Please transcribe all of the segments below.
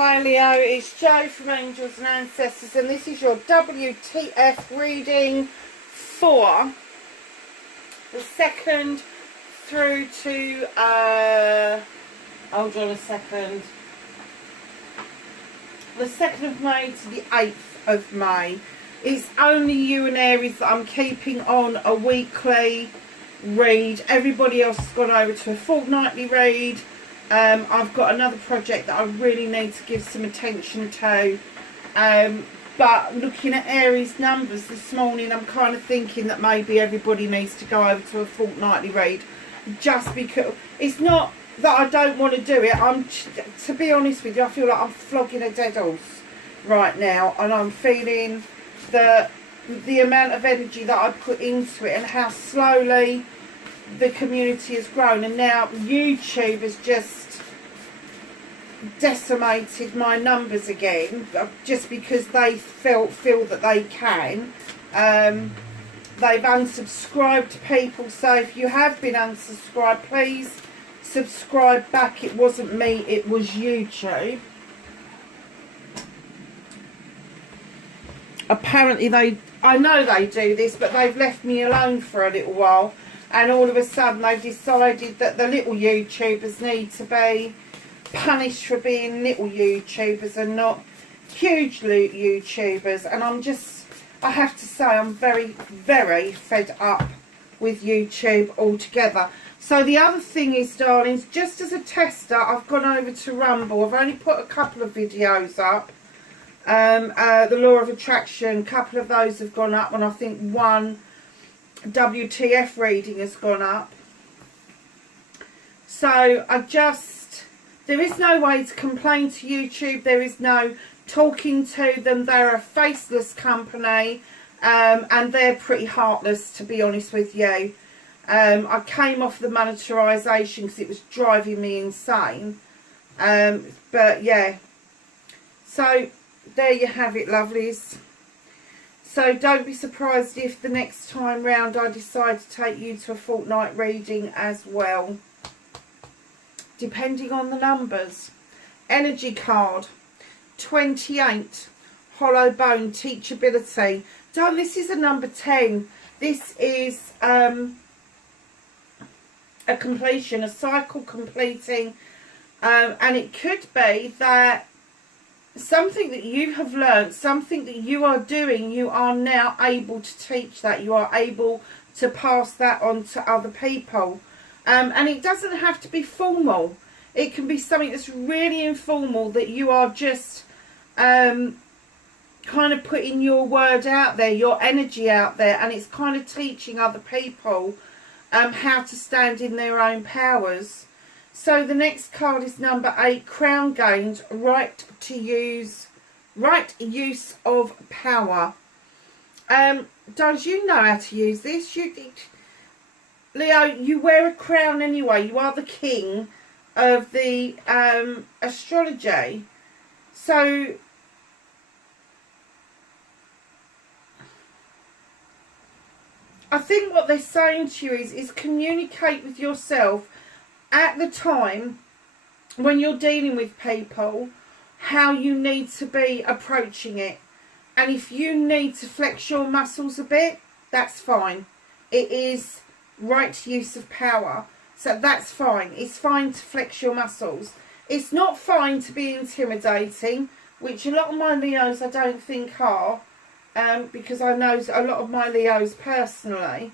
Hi Leo, it's Jo from Angels and Ancestors, and this is your WTF reading for the 2nd through to, hold on a second, the 2nd of May to the 8th of May. It's only you and Aries that I'm keeping on a weekly read. Everybody else has gone over to a fortnightly read. I've got another project that I really need to give some attention to, but looking at Aries numbers this morning, I'm kind of thinking that maybe everybody needs to go over to a fortnightly read, just because it's not that I don't want to do it. To be honest with you, I feel like I'm flogging a dead horse right now, and I'm feeling the amount of energy that I put into it and how slowly the community has grown, and now YouTube has just decimated my numbers again, just because they feel that they can. They've unsubscribed people, so if you have been unsubscribed, please subscribe back. It wasn't me, it was YouTube. Apparently I know they do this, but they've left me alone for a little while, and all of a sudden they've decided that the little YouTubers need to be punished for being little YouTubers and not huge YouTubers. And I have to say, I'm very, very fed up with YouTube altogether. So the other thing is, darlings, just as a tester, I've gone over to Rumble. I've only put a couple of videos up. The Law of Attraction, a couple of those have gone up, and I think one WTF reading has gone up. So there is no way to complain to YouTube. There is no talking to them. They're a faceless company, and they're pretty heartless, to be honest with you. I came off the monetarisation because it was driving me insane. But yeah, so there you have it, lovelies. So don't be surprised if the next time round I decide to take you to a fortnight reading as well, depending on the numbers. Energy card 28, hollow bone, teachability. Darling, this is a number 10. This is a completion, a cycle completing, and it could be that something that you have learned, something that you are doing, you are now able to teach that. You are able to pass that on to other people. And it doesn't have to be formal. It can be something that's really informal, that you are just kind of putting your word out there, your energy out there, and it's kind of teaching other people how to stand in their own powers. So the next card is number 8, Crown Gained, right use of power. Don't you know how to use this? Leo, you wear a crown anyway. You are the king of the astrology. So I think what they're saying to you is communicate with yourself at the time when you're dealing with people, how you need to be approaching it. And if you need to flex your muscles a bit, that's fine. It is right use of power, so that's fine. It's fine to flex your muscles. It's not fine to be intimidating, which a lot of my Leos I don't think are, because I know a lot of my Leos personally.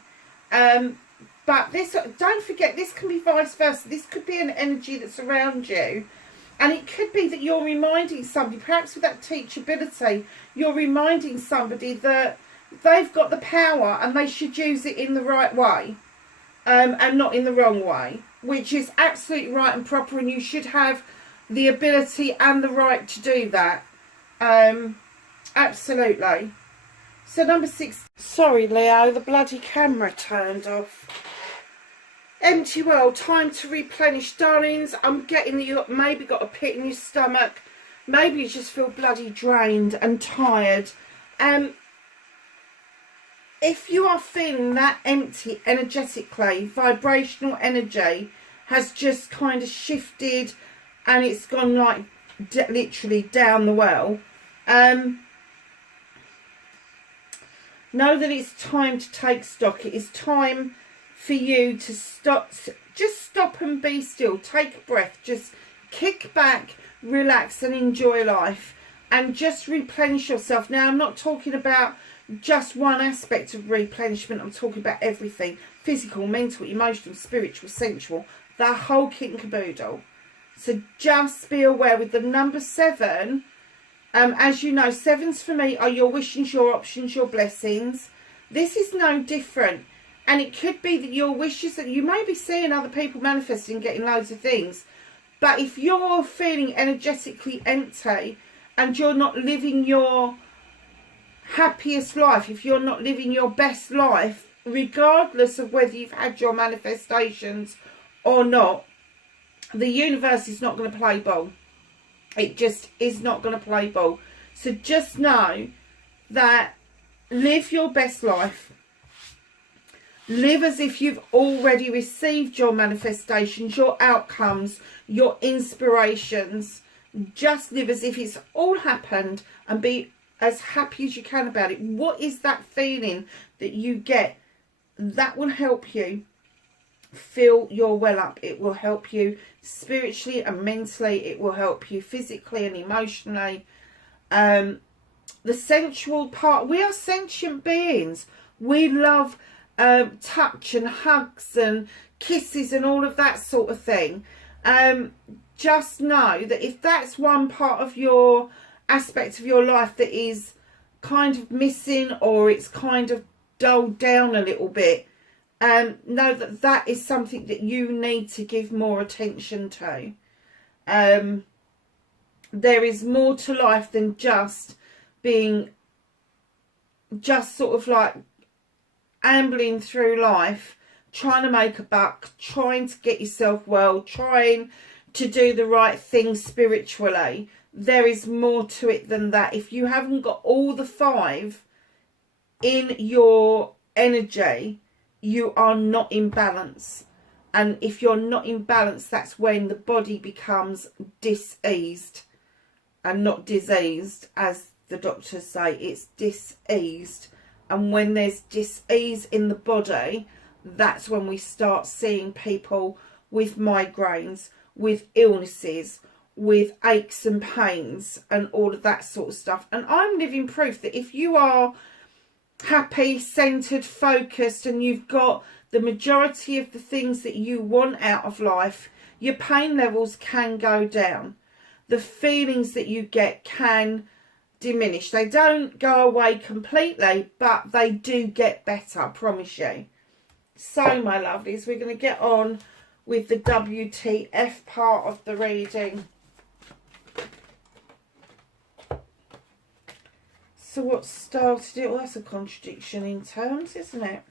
But this, don't forget, this can be vice versa. This could be an energy that's around you, and it could be that you're reminding somebody, perhaps with that teachability, you're reminding somebody that they've got the power and they should use it in the right way, and not in the wrong way, which is absolutely right and proper, and you should have the ability and the right to do that. Absolutely. So number 6. Sorry, Leo, the bloody camera turned off. Empty well, time to replenish, darlings. I'm getting that you've maybe got a pit in your stomach. Maybe you just feel bloody drained and tired. If you are feeling that empty energetically, vibrational energy has just kind of shifted and it's gone like literally down the well. Know that it's time to take stock. It is time for you to stop. Just stop and be still. Take a breath. Just kick back, relax and enjoy life. And just replenish yourself. Now, I'm not talking about just one aspect of replenishment. I'm talking about everything. Physical, mental, emotional, spiritual, sensual. The whole kit and caboodle. So just be aware with the number 7. As you know, 7s for me are your wishes, your options, your blessings. This is no different. And it could be that your wishes, that you may be seeing other people manifesting, getting loads of things. But if you're feeling energetically empty and you're not living your happiest life, if you're not living your best life, regardless of whether you've had your manifestations or not, the universe is not going to play ball. It just is not going to play ball. So just know that live your best life. Live as if you've already received your manifestations, your outcomes, your inspirations. Just live as if it's all happened and be as happy as you can about it. What is that feeling that you get? That will help you fill your well up. It will help you spiritually and mentally. It will help you physically and emotionally. The sensual part, we are sentient beings. We love touch and hugs and kisses and all of that sort of thing. Just know that if that's one part of your aspect of your life that is kind of missing, or it's kind of dulled down a little bit, know that that is something that you need to give more attention to. There is more to life than just being just sort of like ambling through life, trying to make a buck, trying to get yourself well, trying to do the right thing spiritually. There is more to it than that. If you haven't got all the 5 in your energy, you are not in balance. And if you're not in balance, that's when the body becomes diseased and not diseased, as the doctors say. It's diseased. And when there's dis-ease in the body, that's when we start seeing people with migraines, with illnesses, with aches and pains and all of that sort of stuff. And I'm living proof that if you are happy, centered, focused, and you've got the majority of the things that you want out of life, your pain levels can go down. The feelings that you get can diminish. They don't go away completely, but they do get better, I promise you. So, my lovelies, we're going to get on with the WTF part of the reading. So what started it? Well, that's a contradiction in terms, isn't it?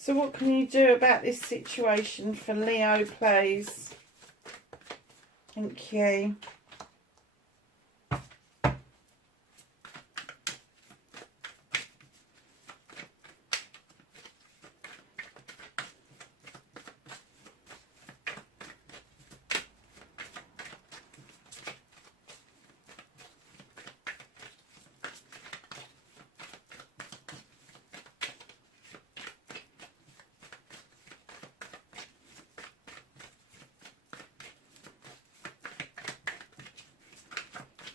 So what can you do about this situation for Leo, please? Thank you.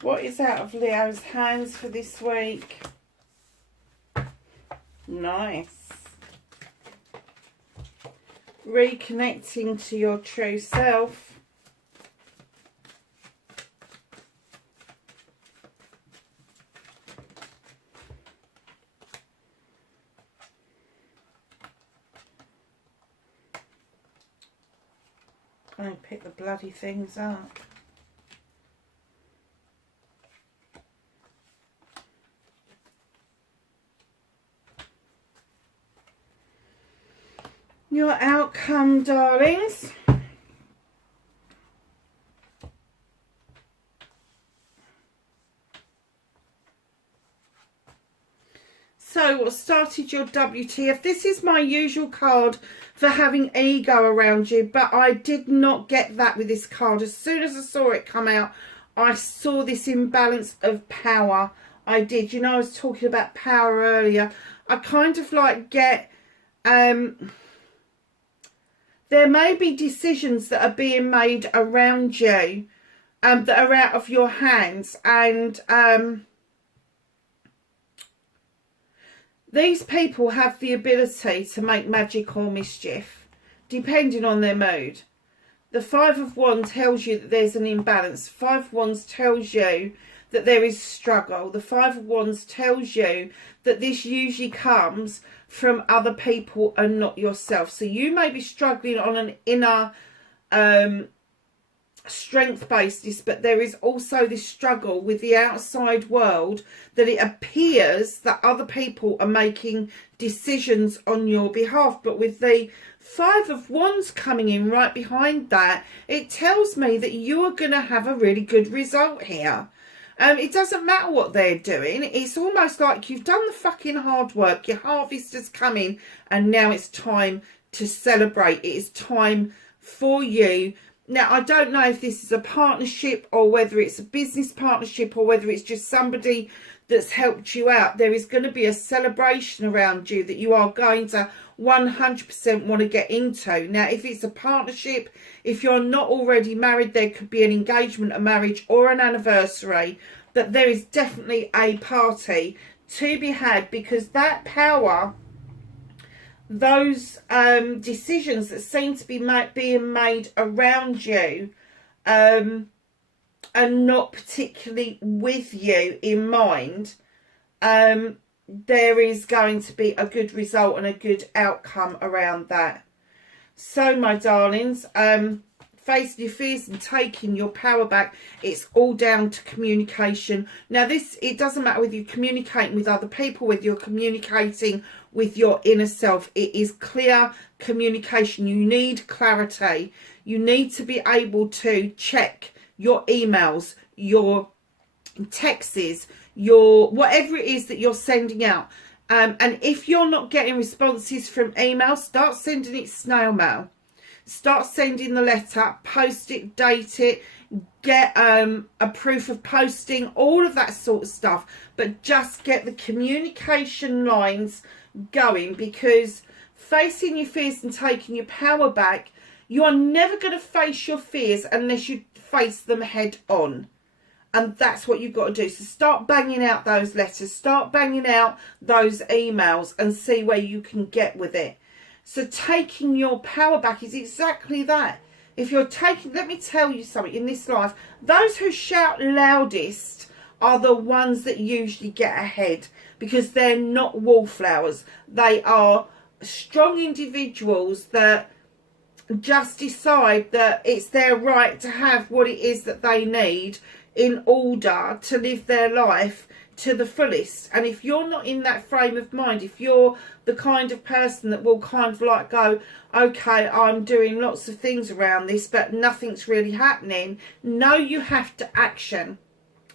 What is out of Leo's hands for this week? Nice. Reconnecting to your true self. Can't even pick the bloody things up. Your outcome, darlings. So what started your WTF? This is my usual card for having ego around you, but I did not get that with this card. As soon as I saw it come out, I saw this imbalance of power. I did. You know, I was talking about power earlier. I kind of like get... there may be decisions that are being made around you that are out of your hands, and these people have the ability to make magic or mischief, depending on their mood. The Five of Wands tells you that there's an imbalance. Five of Wands tells you that there is struggle. The Five of Wands tells you that this usually comes from other people and not yourself. So you may be struggling on an inner strength basis, but there is also this struggle with the outside world, that it appears that other people are making decisions on your behalf. But with the Five of Wands coming in right behind that, it tells me that you are going to have a really good result here. It doesn't matter what they're doing. It's almost like you've done the fucking hard work. Your harvest has come in, and now it's time to celebrate. It is time for you. Now, I don't know if this is a partnership or whether it's a business partnership or whether it's just somebody that's helped you out. There is going to be a celebration around you that you are going to 100% want to get into. Now, if it's a partnership, if you're not already married, there could be an engagement, a marriage or an anniversary. But there is definitely a party to be had, because that power, those decisions that seem to be being made around you are not particularly with you in mind, there is going to be a good result and a good outcome around that. So, my darlings, facing your fears and taking your power back, it's all down to communication. Now, it doesn't matter whether you're communicating with other people, whether you're communicating with your inner self. It is clear communication. You need clarity. You need to be able to check your emails, your texts, your whatever it is that you're sending out. And if you're not getting responses from email, start sending it snail mail. Start sending the letter, post it, date it, get a proof of posting, all of that sort of stuff. But just get the communication lines going, because facing your fears and taking your power back, you are never going to face your fears unless you face them head on. And that's what you've got to do. So start banging out those letters, start banging out those emails, and see where you can get with it. So taking your power back is exactly that. If you're taking, let me tell you something, in this life, those who shout loudest are the ones that usually get ahead, because they're not wallflowers. They are strong individuals that just decide that it's their right to have what it is that they need in order to live their life to the fullest. And if you're not in that frame of mind, if you're the kind of person that will kind of like go, okay, I'm doing lots of things around this, but nothing's really happening, no, you have to action.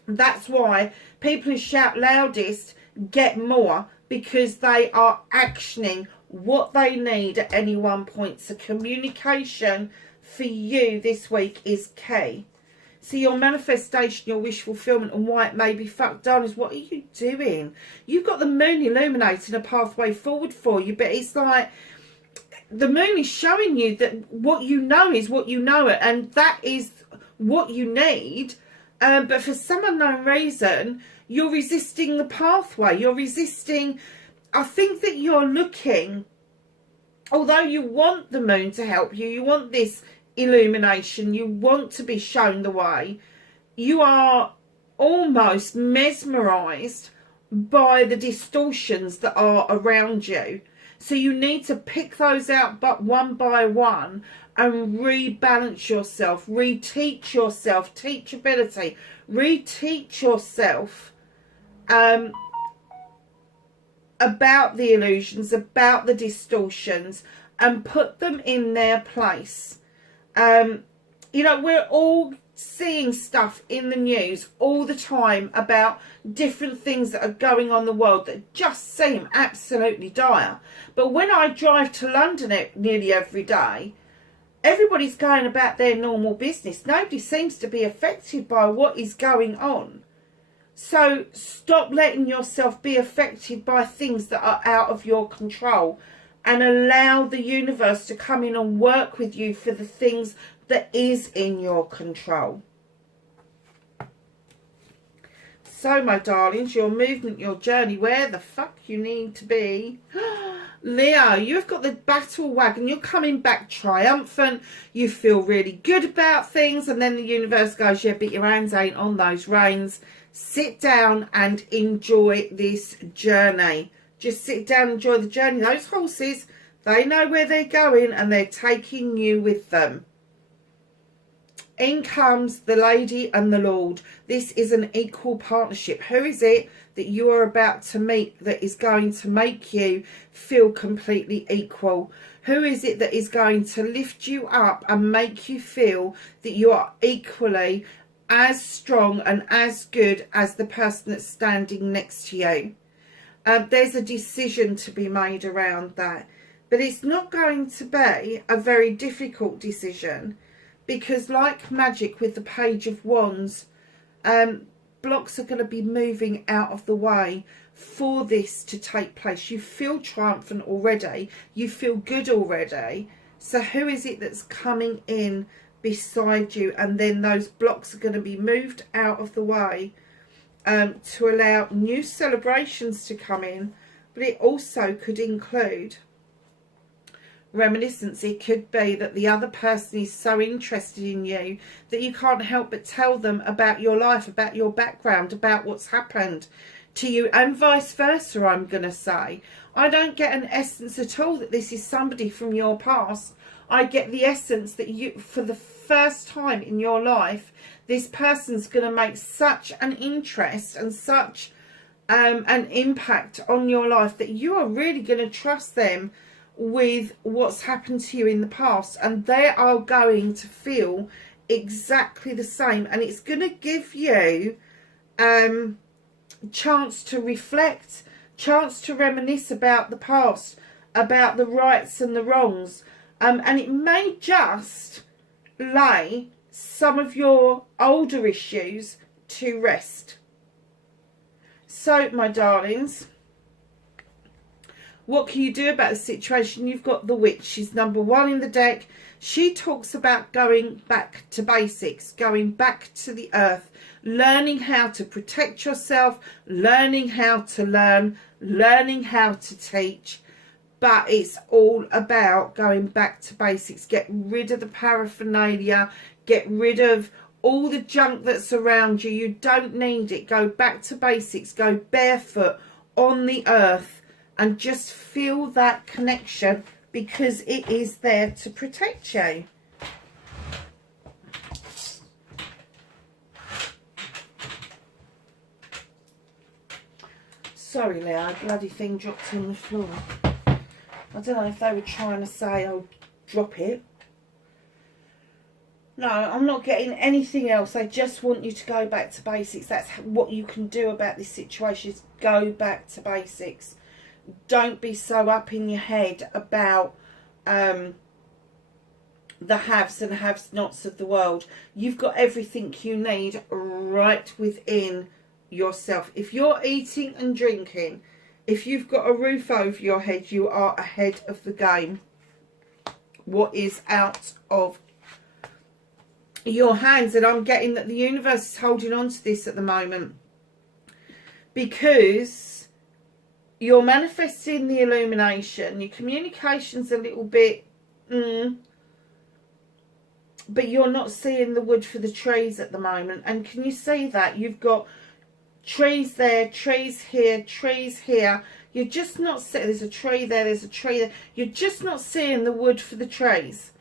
That's why people who shout loudest get more, because they are actioning what they need at any one point. So communication for you this week is key. See, your manifestation, your wish fulfillment, and why it may be fucked down is, what are you doing? You've got the moon illuminating a pathway forward for you, but it's like the moon is showing you that what you know is what you know, and that is what you need. But for some unknown reason, you're resisting the pathway. You're resisting. I think that you're looking, although you want the moon to help you, you want this illumination, you want to be shown the way, you are almost mesmerized by the distortions that are around you. So you need to pick those out but one by one and rebalance yourself, reteach yourself, teachability, reteach yourself about the illusions, about the distortions, and put them in their place. You know, we're all seeing stuff in the news all the time about different things that are going on in the world that just seem absolutely dire. But when I drive to London nearly every day, everybody's going about their normal business. Nobody seems to be affected by what is going on. So stop letting yourself be affected by things that are out of your control, and allow the universe to come in and work with you for the things that is in your control. So, my darlings, your movement, your journey, where the fuck you need to be. Leo, you've got the battle wagon. You're coming back triumphant. You feel really good about things. And then the universe goes, yeah, but your hands ain't on those reins. Sit down and enjoy this journey. Just sit down and enjoy the journey. Those horses, they know where they're going and they're taking you with them. In comes the lady and the lord. This is an equal partnership. Who is it that you are about to meet that is going to make you feel completely equal? Who is it that is going to lift you up and make you feel that you are equally as strong and as good as the person that's standing next to you? There's a decision to be made around that. But it's not going to be a very difficult decision, because like magic with the Page of Wands, blocks are going to be moving out of the way for this to take place. You feel triumphant already. You feel good already. So who is it that's coming in beside you? And then those blocks are going to be moved out of the way to allow new celebrations to come in. But it also could include reminiscence. It could be that the other person is so interested in you that you can't help but tell them about your life, about your background, about what's happened to you, and vice versa. I'm going to say, I don't get an essence at all that this is somebody from your past. I get the essence that you, for the first time in your life, this person's going to make such an interest and such an impact on your life that you are really going to trust them with what's happened to you in the past, and they are going to feel exactly the same. And it's going to give you chance to reflect, chance to reminisce about the past, about the rights and the wrongs, and it may just lay some of your older issues to rest. So, my darlings, what can you do about the situation? You've got the witch. She's number one in the deck. She talks about going back to basics, going back to the earth, learning how to protect yourself, learning how to learn, learning how to teach. But it's all about going back to basics. Get rid of the paraphernalia. Get rid of all the junk that's around you. You don't need it. Go back to basics. Go barefoot on the earth and just feel that connection, because it is there to protect you. Sorry, Leo, bloody thing dropped on the floor. I don't know if they were trying to say, oh, drop it. No, I'm not getting anything else. I just want you to go back to basics. That's what you can do about this situation, is go back to basics. Don't be so up in your head about the haves and have-nots of the world. You've got everything you need right within yourself. If you're eating and drinking, if you've got a roof over your head, you are ahead of the game. What is out of your hands? And I'm getting that the universe is holding on to this at the moment, because you're manifesting the illumination. Your communication's a little bit but you're not seeing the wood for the trees at the moment. And can you see that? You've got trees there, trees here, trees here. You're just not seeing, there's a tree there, there's a tree there. You're just not seeing the wood for the trees.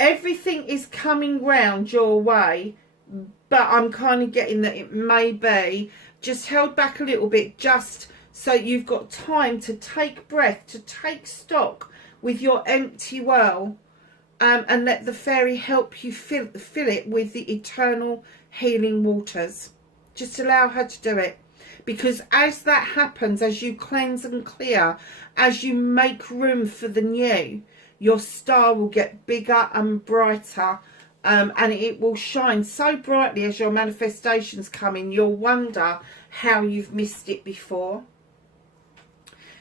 Everything is coming round your way, but I'm kind of getting that it may be just held back a little bit, just so you've got time to take breath, to take stock with your empty well, and let the fairy help you fill it with the eternal healing waters. Just allow her to do it. Because as that happens, as you cleanse and clear, as you make room for the new, your star will get bigger and brighter, and it will shine so brightly as your manifestations come in. You'll wonder how you've missed it before.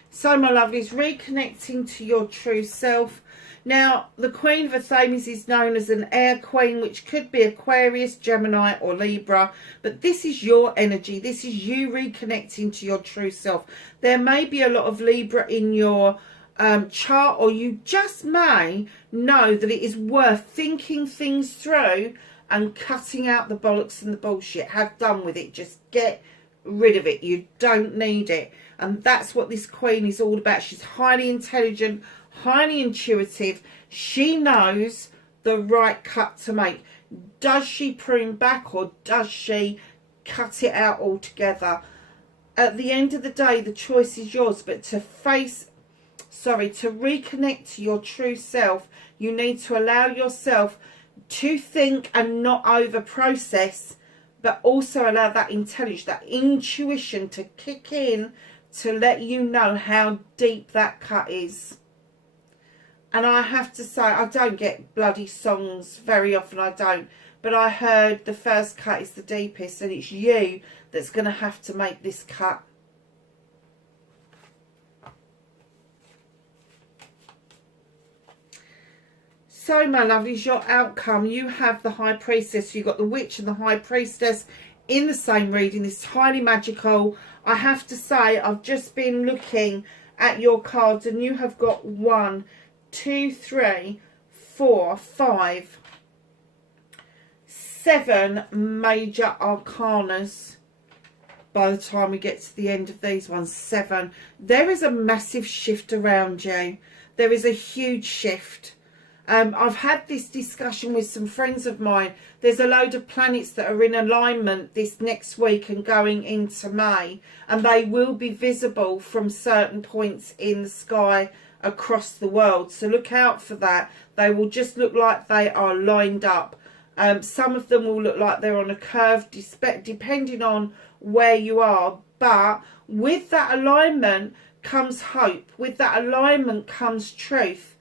So, my lovelies, reconnecting to your true self. Now, the Queen of Athames is known as an air queen, which could be Aquarius, Gemini or Libra. But this is your energy. This is you reconnecting to your true self. There may be a lot of Libra in your chart, or you just may know that it is worth thinking things through and cutting out the bollocks and the bullshit. Have done with it. Just get rid of it. You don't need it. And that's what this Queen is all about. She's highly intelligent, highly intuitive. She knows the right cut to make. Does she prune back, or does she cut it out altogether? At the end of the day, the choice is yours. But to reconnect to your true self, you need to allow yourself to think and not over process, but also allow that intelligence, that intuition to kick in, to let you know how deep that cut is. And I have to say, I don't get bloody songs very often, I don't. But I heard the first cut is the deepest, and it's you that's going to have to make this cut. So, my lovelies, your outcome, you have the High Priestess. You've got the Witch and the High Priestess in the same reading. This is highly magical. I have to say, I've just been looking at your cards, and you have got 1, 2, 3, 4, 5, 7 major arcanas. By the time we get to the end of these ones, 7. There is a massive shift around you. There is a huge shift. I've had this discussion with some friends of mine. There's a load of planets that are in alignment this next week and going into May, and they will be visible from certain points in the sky across the world. So look out for that. They will just look like they are lined up. Some of them will look like they're on a curve, depending on where you are. But with that alignment comes hope. With that alignment comes truth.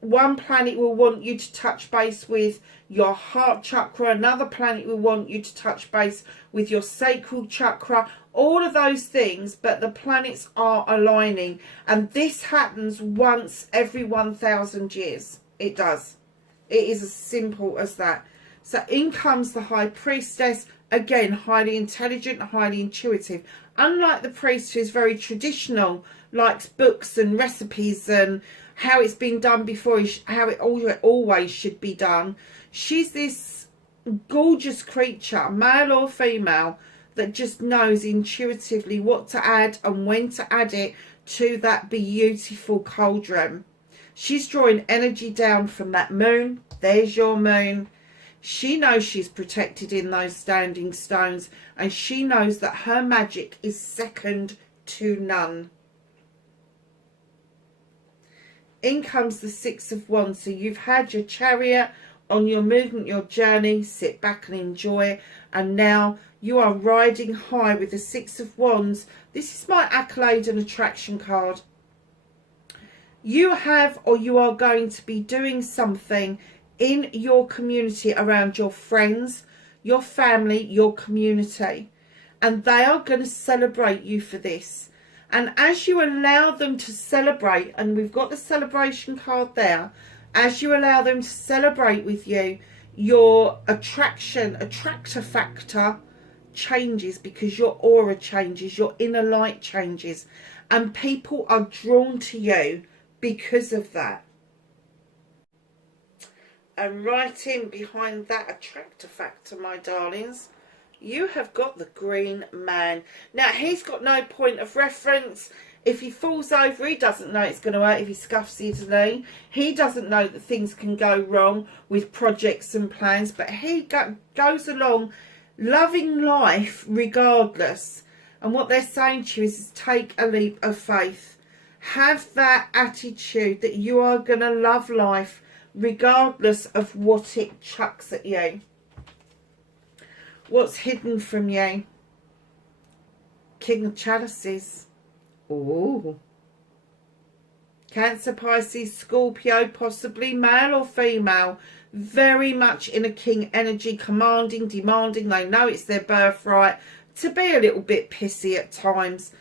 One planet will want you to touch base with your heart chakra. Another planet will want you to touch base with your sacral chakra. All of those things, but the planets are aligning. And this happens once every 1,000 years. It does. It is as simple as that. So in comes the High Priestess. Again, highly intelligent, highly intuitive. Unlike the priest, who is very traditional, likes books and recipes and how it's been done before, how it always should be done. She's this gorgeous creature, male or female, that just knows intuitively what to add and when to add it to that beautiful cauldron. She's drawing energy down from that moon. There's your moon. She knows she's protected in those standing stones, and she knows that her magic is second to none. In comes the Six of Wands. So you've had your Chariot on your movement, your journey. Sit back and enjoy. And now you are riding high with the Six of Wands. This is my accolade and attraction card. You have, or you are going to be doing something in your community around your friends, your family, your community. And they are going to celebrate you for this. And as you allow them to celebrate, and we've got the celebration card there, as you allow them to celebrate with you, your attractor factor changes, because your aura changes, your inner light changes, and people are drawn to you because of that. And right in behind that attractor factor, my darlings, You have got the Green Man. Now, he's got no point of reference. If he falls over, he doesn't know it's going to hurt if he scuffs his knee. He doesn't know that things can go wrong with projects and plans. But he goes along loving life regardless. And what they're saying to you is take a leap of faith. Have that attitude that you are going to love life regardless of what it chucks at you. What's hidden from you? King of Chalices. Ooh. Cancer, Pisces, Scorpio, possibly male or female. Very much in a king energy, commanding, demanding. They know it's their birthright to be a little bit pissy at times.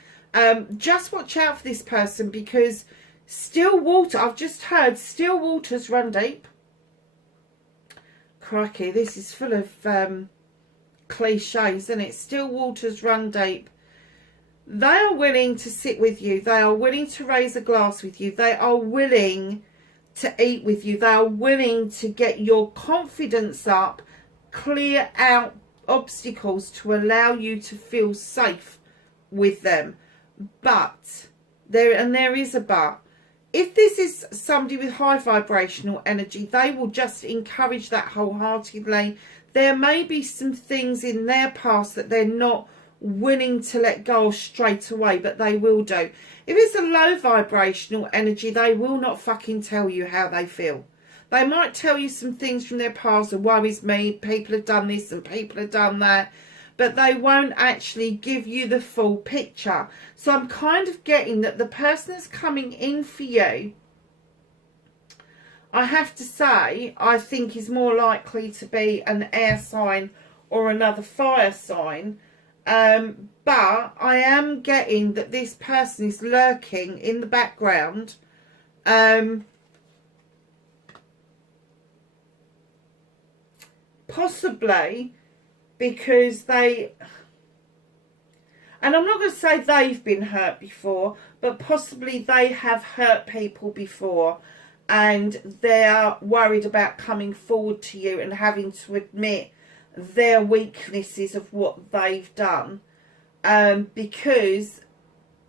Just watch out for this person, because still water, I've just heard still waters run deep. Crikey, this is full of cliches, isn't it? Still waters run deep. They are willing to sit with you. They are willing to raise a glass with you. They are willing to eat with you. They are willing to get your confidence up, clear out obstacles to allow you to feel safe with them. But there is a but. If this is somebody with high vibrational energy, they will just encourage that wholeheartedly. There may be some things in their past that they're not willing to let go of straight away, but they will do. If it's a low vibrational energy, they will not fucking tell you how they feel. They might tell you some things from their past that worries me, people have done this and people have done that, but they won't actually give you the full picture. So I'm kind of getting that the person that's coming in for you, I have to say, I think is more likely to be an air sign or another fire sign. But I am getting that this person is lurking in the background. Possibly because they... And I'm not going to say they've been hurt before, but possibly they have hurt people before. And they're worried about coming forward to you and having to admit their weaknesses of what they've done, because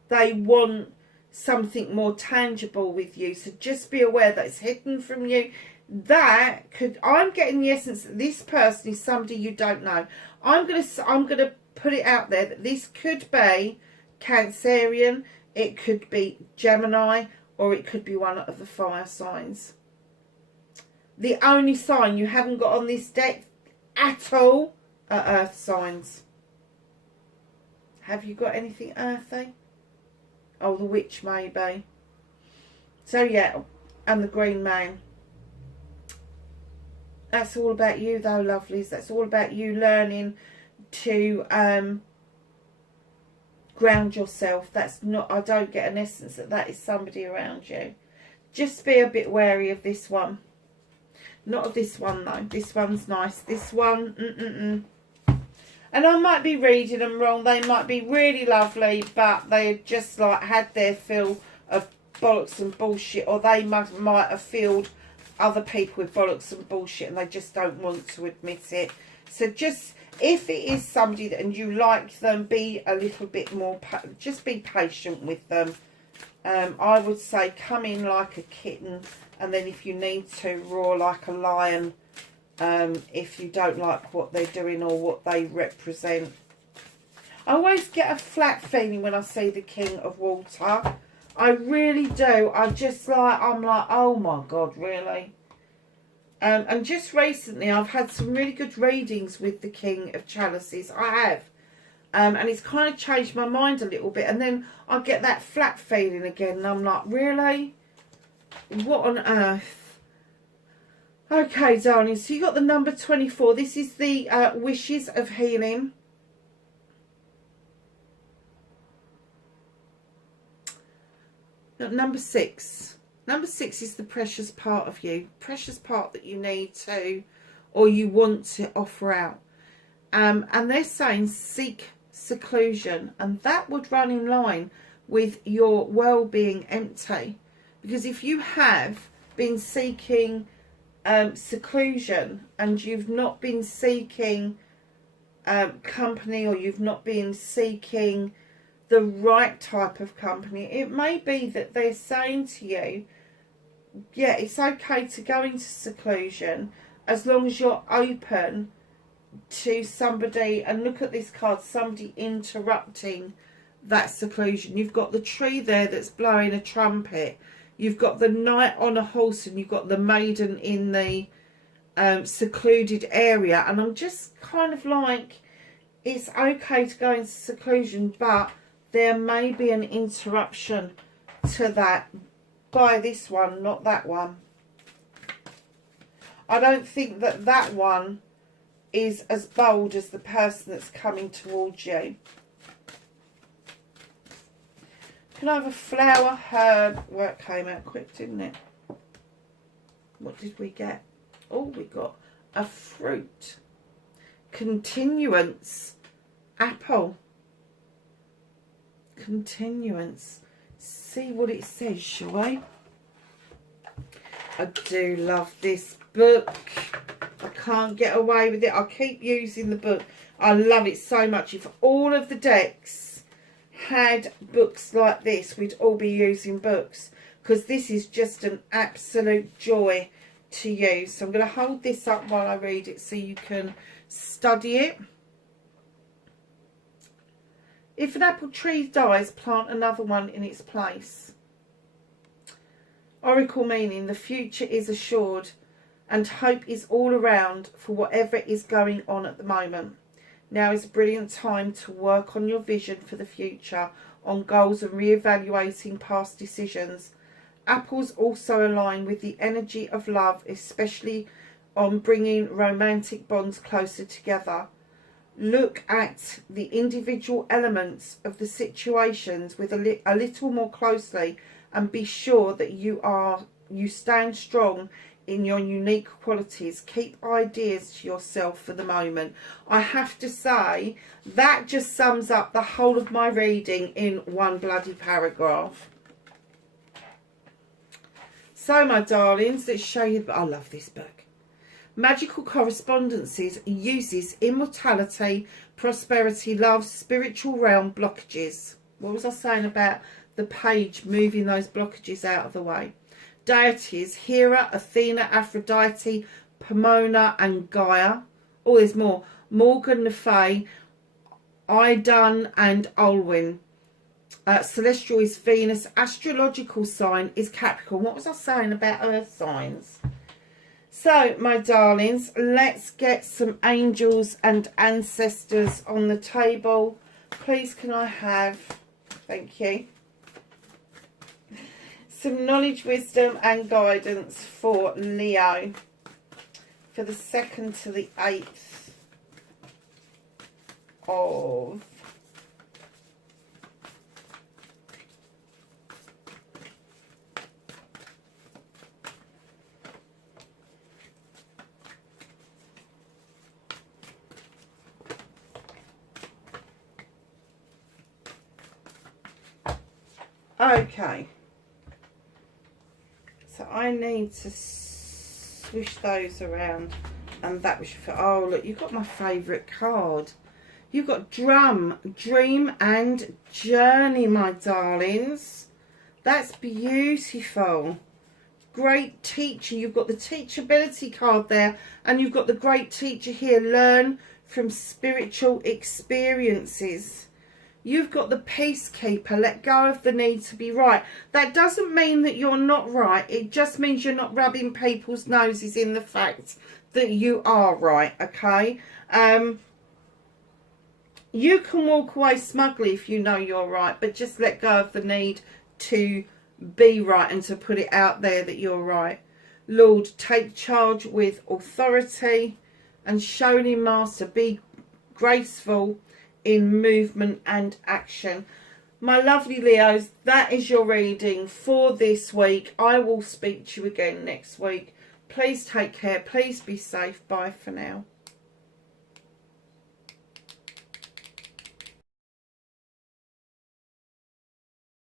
they want something more tangible with you. So just be aware that it's hidden from you. That could, I'm getting the essence that this person is somebody you don't know. I'm gonna put it out there that this could be Cancerian, it could be Gemini, or it could be one of the fire signs. The only sign you haven't got on this deck at all are earth signs. Have you got anything earthy? Oh, the witch maybe. So yeah, and the Green Man. That's all about you though, lovelies. That's all about you learning to ground yourself. That's not, I don't get an essence that that is somebody around you. Just be a bit wary of this one. Not of this one though. This one's nice. This one, And I might be reading them wrong. They might be really lovely, but they just like had their fill of bollocks and bullshit, or they might have filled other people with bollocks and bullshit, and they just don't want to admit it. So just, if it is somebody that, and you like them, be a little bit more, just be patient with them. I would say come in like a kitten, and then if you need to, roar like a lion, if you don't like what they're doing or what they represent. I always get a flat feeling when I see the King of Water. I really do. I'm like, oh my God, really? And just recently I've had some really good readings with the King of Chalices. I have. And it's kind of changed my mind a little bit. And then I get that flat feeling again. And I'm like, really? What on earth? Okay, darling. So you got the number 24. This is the Wishes of Healing. Number 6. Number 6 is the precious part of you. Precious part that you need to, or you want to offer out. And they're saying seek seclusion. And that would run in line with your well being empty. Because if you have been seeking seclusion and you've not been seeking company, or you've not been seeking the right type of company. It may be that they're saying to you, yeah, it's okay to go into seclusion as long as you're open to somebody, and look at this card, somebody interrupting that seclusion. You've got the tree there that's blowing a trumpet. You've got the knight on a horse, and you've got the maiden in the secluded area. And I'm just kind of like, it's okay to go into seclusion, but there may be an interruption to that by this one, not that one. I don't think that that one is as bold as the person that's coming towards you. Can I have a flower, herb? Well, it came out quick, didn't it? What did we get? Oh, we got a fruit. Continuance. Apple. Continuance. See what it says, shall we? I do love this book. I can't get away with it. I keep using the book. I love it so much. If all of the decks had books like this, we'd all be using books, because this is just an absolute joy to use. So I'm going to hold this up while I read it so you can study it. If an apple tree dies, plant another one in its place. Oracle meaning, the future is assured and hope is all around for whatever is going on at the moment. Now is a brilliant time to work on your vision for the future, on goals and re-evaluating past decisions. Apples also align with the energy of love, especially on bringing romantic bonds closer together. Look at the individual elements of the situations with a little more closely, and be sure that you stand strong in your unique qualities. Keep ideas to yourself for the moment. I have to say, that just sums up the whole of my reading in one bloody paragraph. So, my darlings, let's show you. I love this book. Magical Correspondences uses immortality, prosperity, love, spiritual realm blockages. What was I saying about the page moving those blockages out of the way? Deities, Hera, Athena, Aphrodite, Pomona and Gaia. Oh, there's more. Morgan Le Fay, Idun and Olwyn. Celestial is Venus. Astrological sign is Capricorn. What was I saying about earth signs? So, my darlings, let's get some angels and ancestors on the table. Please, can I have, thank you, some knowledge, wisdom and guidance for Leo for the 2nd to the 8th of okay. So I need to swish those around, and that was for, oh look, you've got my favourite card. You've got Drum, Dream and Journey, my darlings. That's beautiful. Great Teacher. You've got the Teachability card there, and you've got the Great Teacher here. Learn from spiritual experiences. You've got the Peacekeeper, let go of the need to be right. That doesn't mean that you're not right. It just means you're not rubbing people's noses in the fact that you are right, okay? You can walk away smugly if you know you're right, but just let go of the need to be right and to put it out there that you're right. Lord, take charge with authority and Shonen Master. Be graceful in movement and action. My lovely Leos, that is your reading for this week. I will speak to you again next week. Please take care. Please be safe. Bye for now.